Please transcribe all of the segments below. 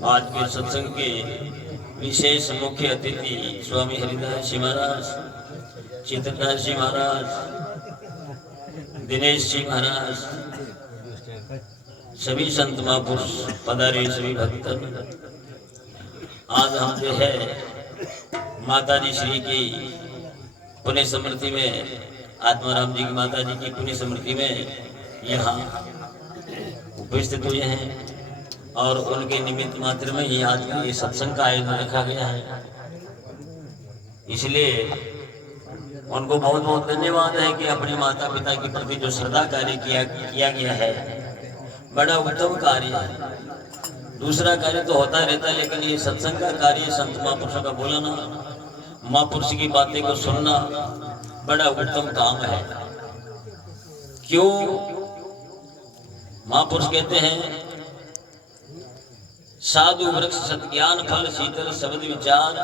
आज के सत्संग के विशेष मुख्य अतिथि स्वामी हरिदास जी महाराज, चित्रदास जी महाराज, दिनेश जी महाराज, सभी संत महापुरुष पधारे, सभी भक्तन। आज हम जो है माता जी श्री की पुण्य स्मृति में, आत्माराम जी की माता जी की पुण्य स्मृति में यहाँ उपस्थित हुए हैं और उनके निमित्त मात्र में ही आज ये सत्संग का आयोजन रखा गया है। इसलिए उनको बहुत बहुत धन्यवाद है कि अपने माता पिता के प्रति जो श्रद्धा कार्य किया गया है, बड़ा उत्तम कार्य है। दूसरा कार्य तो होता रहता है, लेकिन ये सत्संग का कार्य, संत महापुरुषों का बोलना, महापुरुष की बातें को सुनना बड़ा उत्तम काम है। क्यों? महापुरुष कहते हैं, साधु वृक्ष सत्ज्ञान फल शीतल शब्द विचार,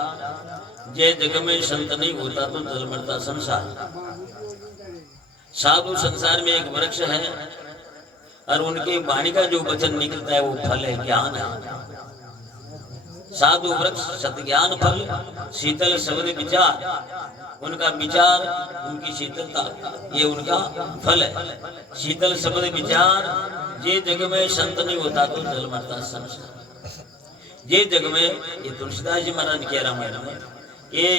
जय जग में संत नहीं होता तो जल मरता संसार। साधु संसार में एक वृक्ष है और उनके वाणी का जो वचन निकलता है वो फल है, ज्ञान है। साधु वृक्ष सत्ज्ञान फल शीतल शब्द विचार, उनका विचार, उनकी शीतलता, ये उनका फल है। शीतल शब्द विचार, ये जग में संत नहीं होता तो जल मरता संसार। ये जग में, ये तुलसीदास जी महाराज के रामायण में, ये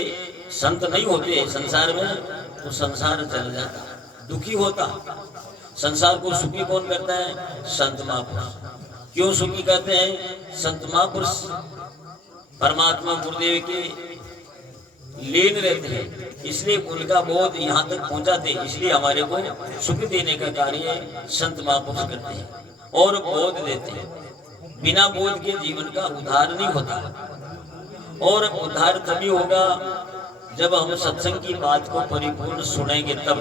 संत नहीं होते संसार में तो संसार चल जाता, दुखी होता। संसार को सुखी कौन करता है? संत महापुरुष। क्यों सुखी कहते हैं? संत महापुरुष परमात्मा गुरुदेव के लीन रहते हैं, इसलिए उनका बोध यहाँ तक पहुँचाते, इसलिए हमारे को सुख देने का कार्य संत महापुरुष करते हैं और बोध देते हैं। बिना बोध के जीवन का उद्धार नहीं होता, और उद्धार तभी होगा जब हम सत्संग की बात को परिपूर्ण सुनेंगे। तब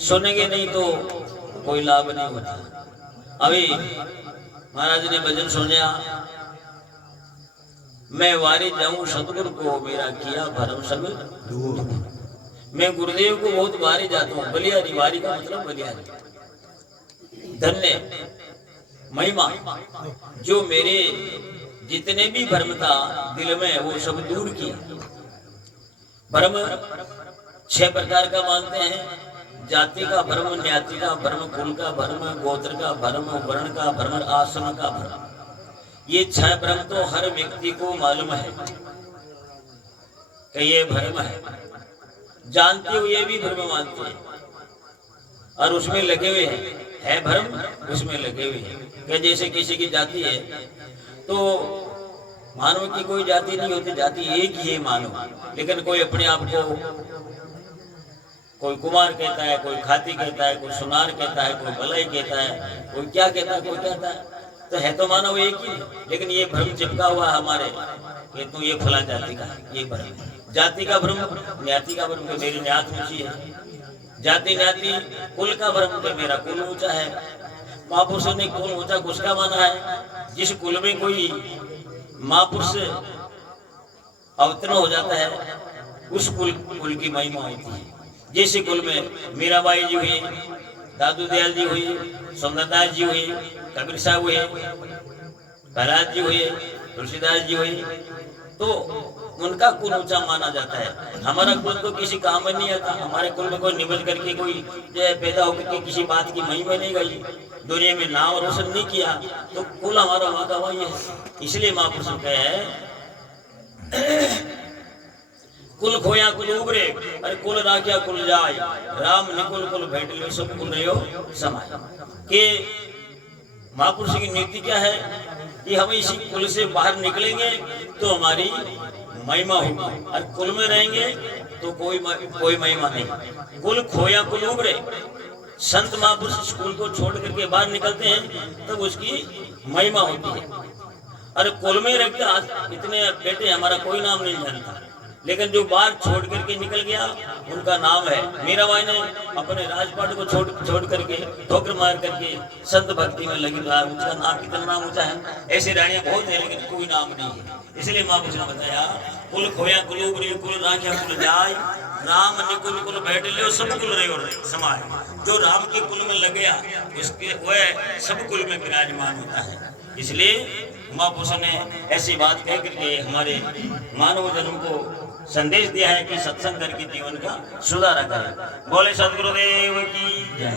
सुनेंगे नहीं तो कोई लाभ नहीं होता। अभी महाराज ने भजन सुना, मैं वारी जाऊं सतगुरु को मेरा किया भरम सब दूर। मैं गुरुदेव को बहुत वारी जाता हूँ। बलियारी, वारी का मतलब बलियारी, धन्य महिमा। जो मेरे जितने भी भ्रम था दिल में वो सब दूर किया। भ्रम 6 प्रकार का मानते हैं: जाति का भ्रम, न्याति का भ्रम, कुल का भ्रम, गोत्र का भ्रम, वर्ण का भ्रम, आश्रम का भ्रम। ये 6 भ्रम तो हर व्यक्ति को मालूम है कि ये भ्रम है, जानते हुए भी भ्रम मानते हैं और उसमें लगे हुए हैं। है भ्रम, उसमें लगे हुए हैं। कि जैसे किसी की जाति है तो मानव की कोई जाति नहीं होती, जाति एक ही है मानव। लेकिन कोई अपने आप को कोई कुमार कहता है, कोई खाती कहता है, कोई सुनार कहता है, कोई भलाई कहता है, कोई क्या कहता है, कोई कहता है। तो है तो मानव एक ही, लेकिन ये भ्रम चिपका हुआ है हमारे कि तू ये फला जाति का, ये भ्रम। जाति का भ्रम, न्याति का भ्रम कि मेरी न्यात ऊंची है। जाति न्याति, कुल का भ्रम कि मेरा कुल ऊंचा है। महापुरुषों ने कुल ऊंचा किसका माना है? जिस कुल में कोई महापुरुष अवतीर्ण हो जाता है उस कुल की महिमा होती है। जैसे कुल में मीराबाई जी हुई, दादू दयाल जी हुई, सुंदरदास जी हुई, कबीर साहब हुए, प्रहलाद जी हुए, तुलसीदास जी हुए, तो उनका कुल ऊंचा माना जाता है। हमारा कुल तो किसी काम में नहीं आता। हमारे कुल में कोई निबल करके कोई पैदा होकर के किसी बात की महिमा नहीं गई, दुनिया में नाम रोशन नहीं किया, तो कुल हमारा वहां का वही है। इसलिए महापुरुष कहे कुल खोया कुल उबरे, अरे कुल राख्या कुल जाय, राम निकुल कुल भेट लो सब कुल रहो समाय। के महापुरुष की नीति क्या है कि हम इसी कुल से बाहर निकलेंगे तो हमारी महिमा होगी, और कुल में रहेंगे तो कोई महिमा नहीं। कुल खोया कुल उबरे। संत महापुरुष कुल को छोड़ करके बाहर निकलते हैं तब उसकी महिमा होती है। अरे कुल में रहते इतने बेटे हमारा कोई नाम नहीं जानता, लेकिन जो बाहर छोड़ करके निकल गया उनका नाम है। मीराबाई ने अपने राजपाट को छोड़ करके ठोकर मार करके संत भक्ति में लगी, उसका नाम कितना नाम ऊंचा है। ऐसे रानियां बहुत है लेकिन कोई नाम नहीं है। इसलिए महापुरुष ने बताया कुल खोया कुल उबरे, कुल राख्या कुल जाय, राम निकुल कुल भेट लो सब कुल रहे समाय। जो राम के कुल में लग गया उसके वह सब कुल में विराजमान होता है। इसलिए महापुरुषों ने ऐसी बात कह करके हमारे मानव जन्म को संदेश दिया है कि सत्संग करके जीवन का सुधारा करें। बोले सदगुरुदेव की जय।